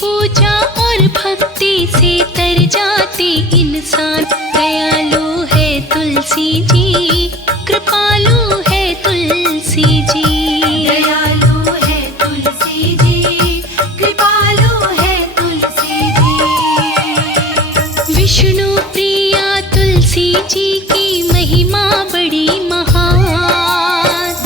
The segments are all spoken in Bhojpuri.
पूजा और भक्ति से तर जाते इंसान। दयालु है तुलसी जी, कृपालु है तुलसी जी। दयालु है तुलसी जी, कृपालु है तुलसी जी। विष्णु प्रिया तुलसी जी की महिमा बड़ी महान।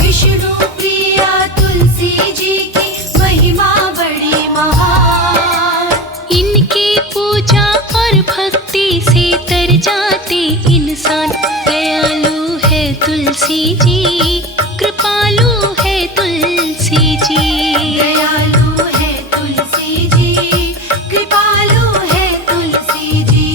विष्णु प्रिया तुलसी जी की महिमा बड़ी महान। इनकी पूजा और भक्ति से तर जाते इंसान। दयालु है तुलसी जी, कृपालु है तुलसी जी। दयालु है तुलसी जी, कृपालु है तुलसी जी।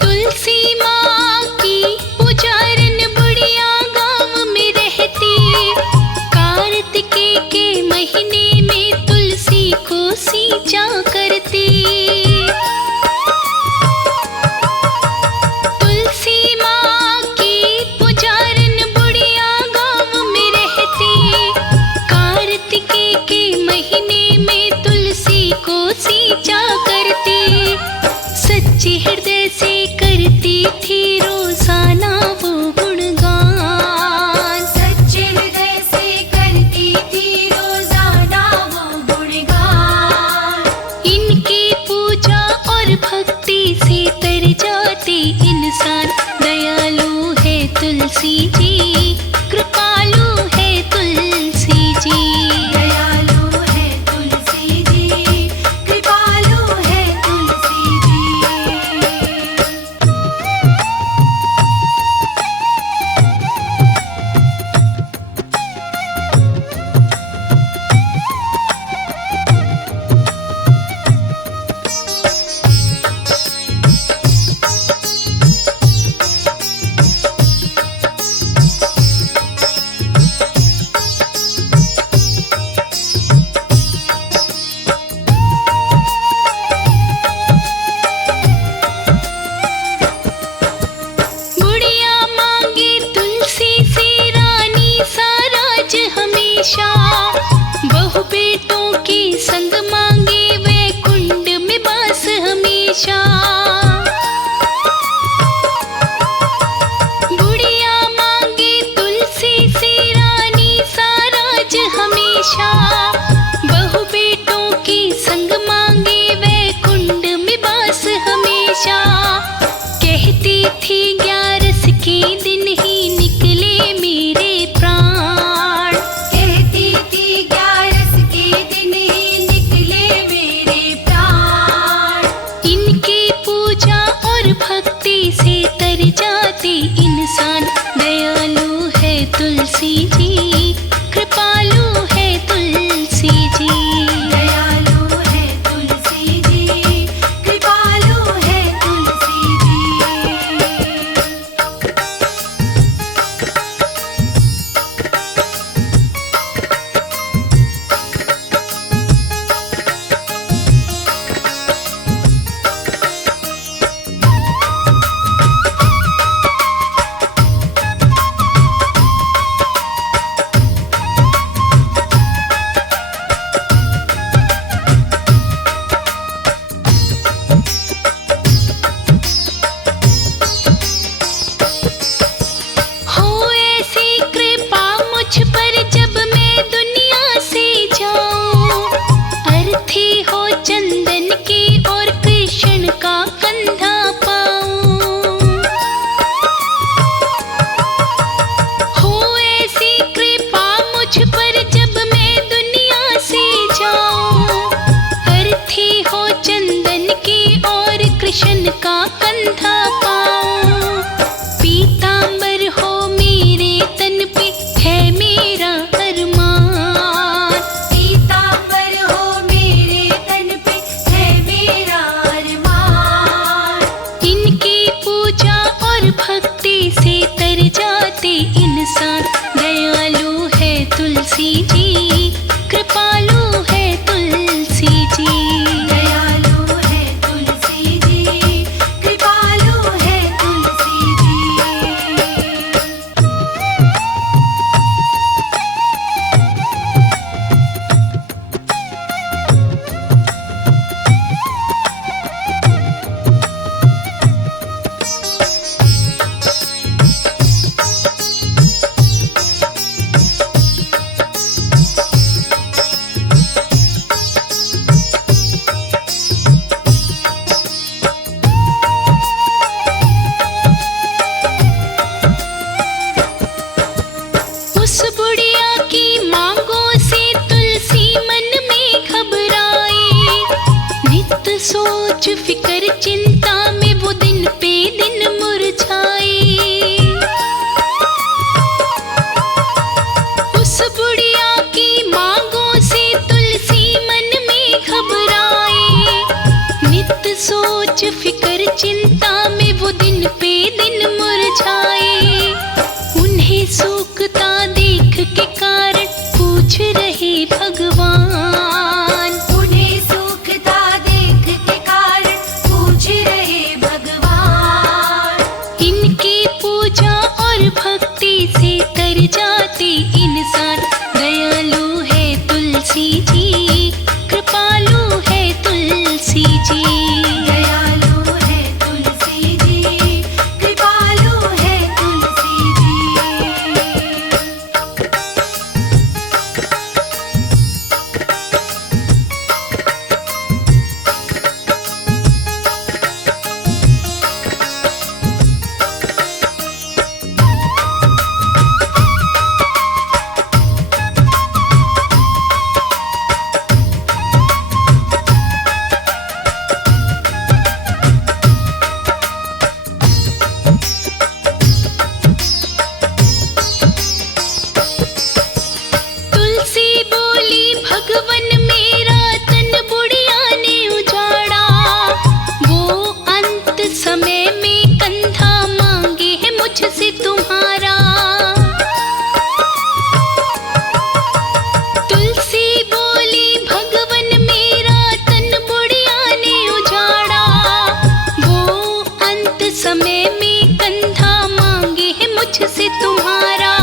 तुलसी माँ की पुजारन बुढ़िया गाँव में रहती। कार्तिके के महीने में तुलसी को सींचा करती। तुलसी माँ की पुजारन बुढ़िया गाँव में रहती। कार्तिके के महीने में तुलसी को सींचा करती। सच्चे हृदय से करती थी रोजाना वो गुणगान। सच्चे हृदय से करती थी रोजाना वो गुणगान। इनकी पूजा और भक्ति से तर जाते इंसान। दयालु है तुलसी जी, कृपालु है तुलसी जी। दयालु है तुलसी जी, कृपालु है तुलसी जी। बुढ़िया मांगे तुलसी से रानी सा राज हमेशा। बहु बेटों के संग मांगे वे कुंड में बास हमेशा। बुढ़िया मांगे तुलसी से रानी सा राज हमेशा। बहु बेटों के संग मांगे वे कुंड में बास हमेशा। कहती थी 11 के दिन ही निकले मेरे प्राण। कहती थी 11 के दिन ही निकले सोच फिकर चिंता में वो दिन पे दिन मुरझाए। उस बुढ़िया की मांगों से तुलसी मन में घबराए। नित सोच फिकर चिंता में वो दिन पे दिन मुरझाए। उन्हें सूखता देख के कारण पूछ रहे भगवान। उन्हें सूखता देख के कारण पूछ रहे भगवान। इनकी पूजा और भक्ति से तर जाते इंसान। दयालु है तुलसी जी, कृपालु है तुलसी जी। दयालु है तुलसी जी, कृपालु है तुलसी जी। तुलसी बोली भगवन मेरा तन बुढ़िया ने उजाड़ा। वो अंत समय में कंधा मांगे है मुझसे तुम्हारा। तुलसी बोली भगवन मेरा तन बुढ़िया ने उजाड़ा। वो अंत समय में कंधा मांगे है मुझसे तुम्हारा।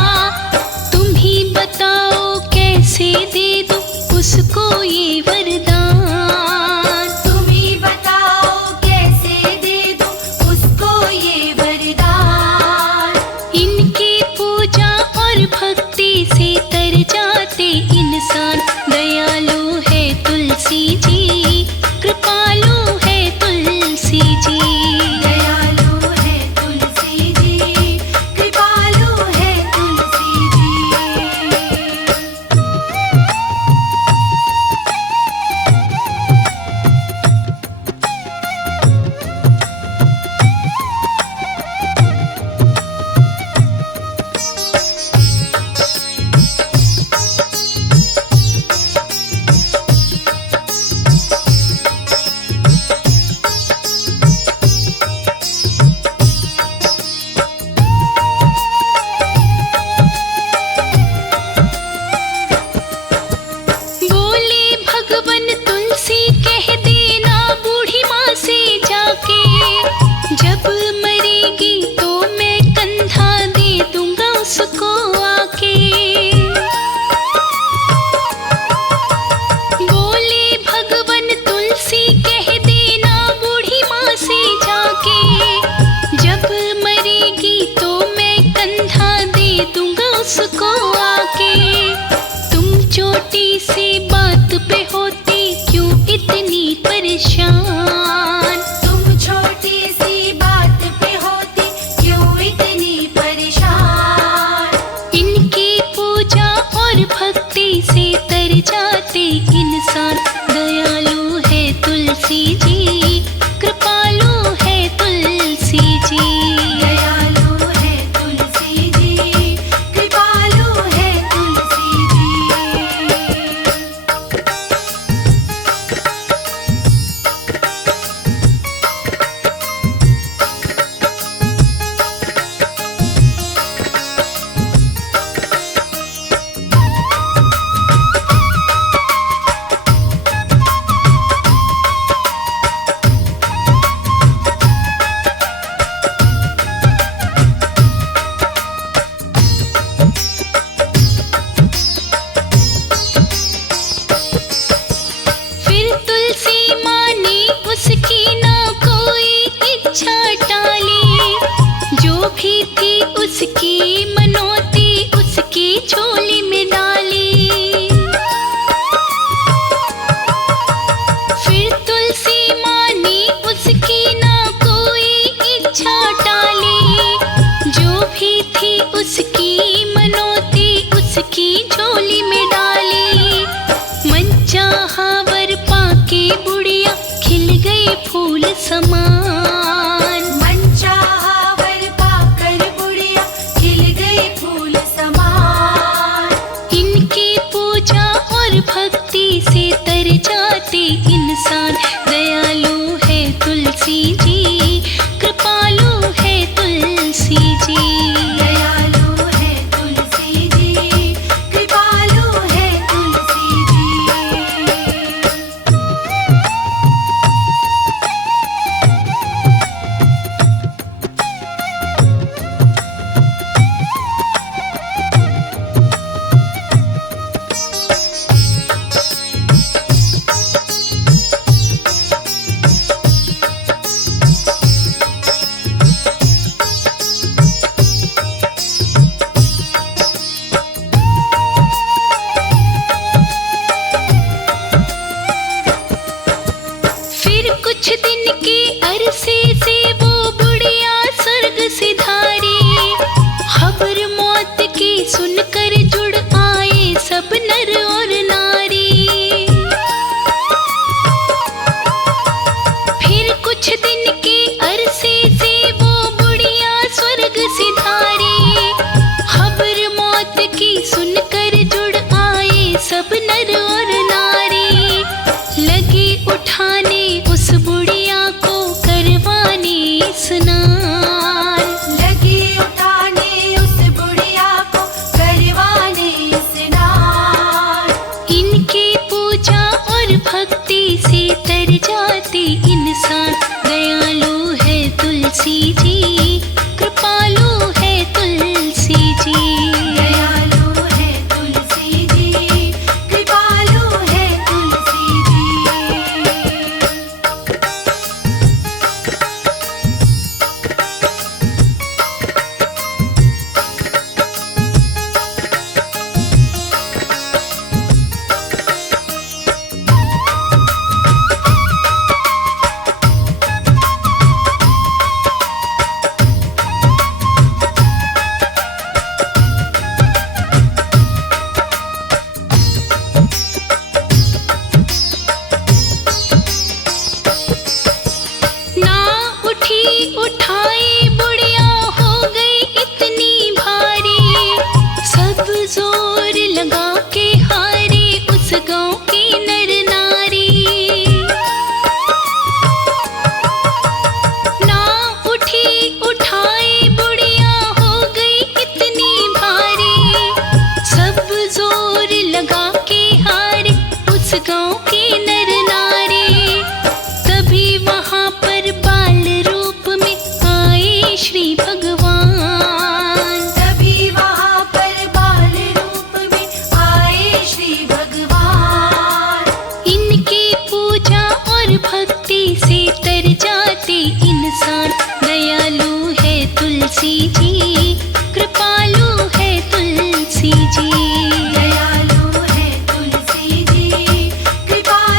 तुम ही बताओ कैसे दे दूं उसको ये वरदान। तुम ही बताओ कैसे दे दूं उसको ये वरदान। इनकी पूजा और भक्ति से तर जाते इंसान। दयालु है तुलसी जी, कृपालु है तुलसी जी। दयालु है तुलसी जी, कृपालु है तुलसी जी। तर जाते इंसान। दयालु है तुलसी जी, कृपालु है तुलसी जी। दयालु है तुलसी जी, कृपालु है तुलसी जी। फिर कुछ दिन के अरसे से वो बुढ़िया स्वर्ग से धारी। खबर मौत की सुनकर जुड़ आए सब नर और नारी। फिर कुछ दिन के अरसे से वो बुढ़िया स्वर्ग से धारी। खबर मौत की सुनकर जुड़ आए सब नर और नारी। लगी उठाने उस बुढ़िया को करवाने स्नान। लगी उठाने उस बुढ़िया को करवाने स्नान। इनकी पूजा और भक्ति से तर जाते इंसान। दयालु है तुलसी जी, कृपालु है तुलसी जी। दयालु है तुलसी जी, कृपालु है तुलसी जी। ना उठी उठाई बुढ़िया हो गई इतनी भारी। सब जोर लगा के हारे उस गांव की नर नारी। ना उठी उठाई बुढ़िया हो गई इतनी भारी। सब जोर लगा के हारे उस गांव की नर नारी। तभी वहां पर बाल रूप में आए श्री भगवान। तभी वहां पर बाल रूप में आए श्री भगवान। इनकी पूजा और भक्ति से तर जाते इंसान। दयालु है तुलसी जी, कृपालु है तुलसी जी। दयालु है तुलसी जी, कृपालु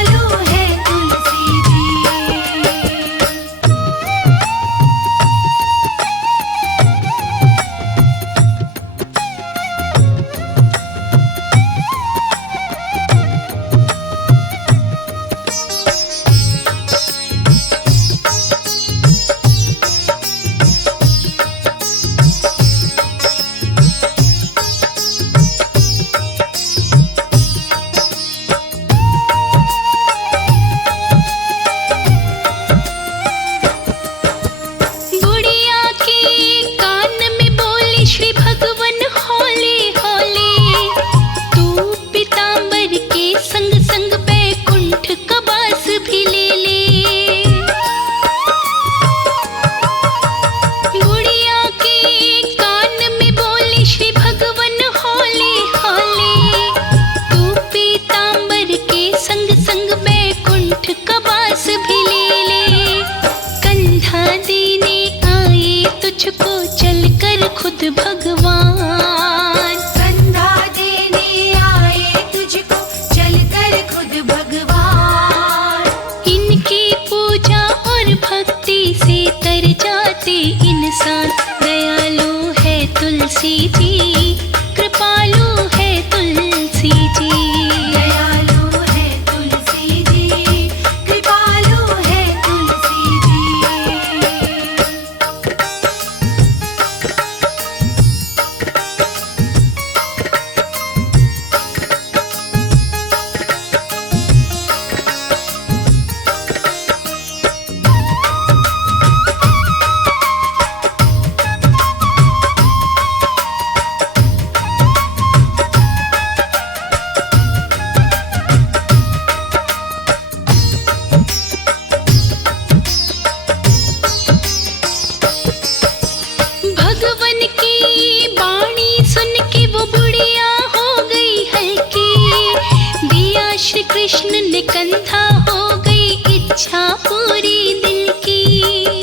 कृष्ण ने कंधा, हो गई इच्छा पूरी दिल की।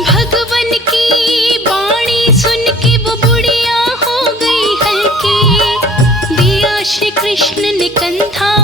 भगवन की वाणी सुन के वो बुढ़िया हो गई हल्की, दिया श्री कृष्ण ने कंधा,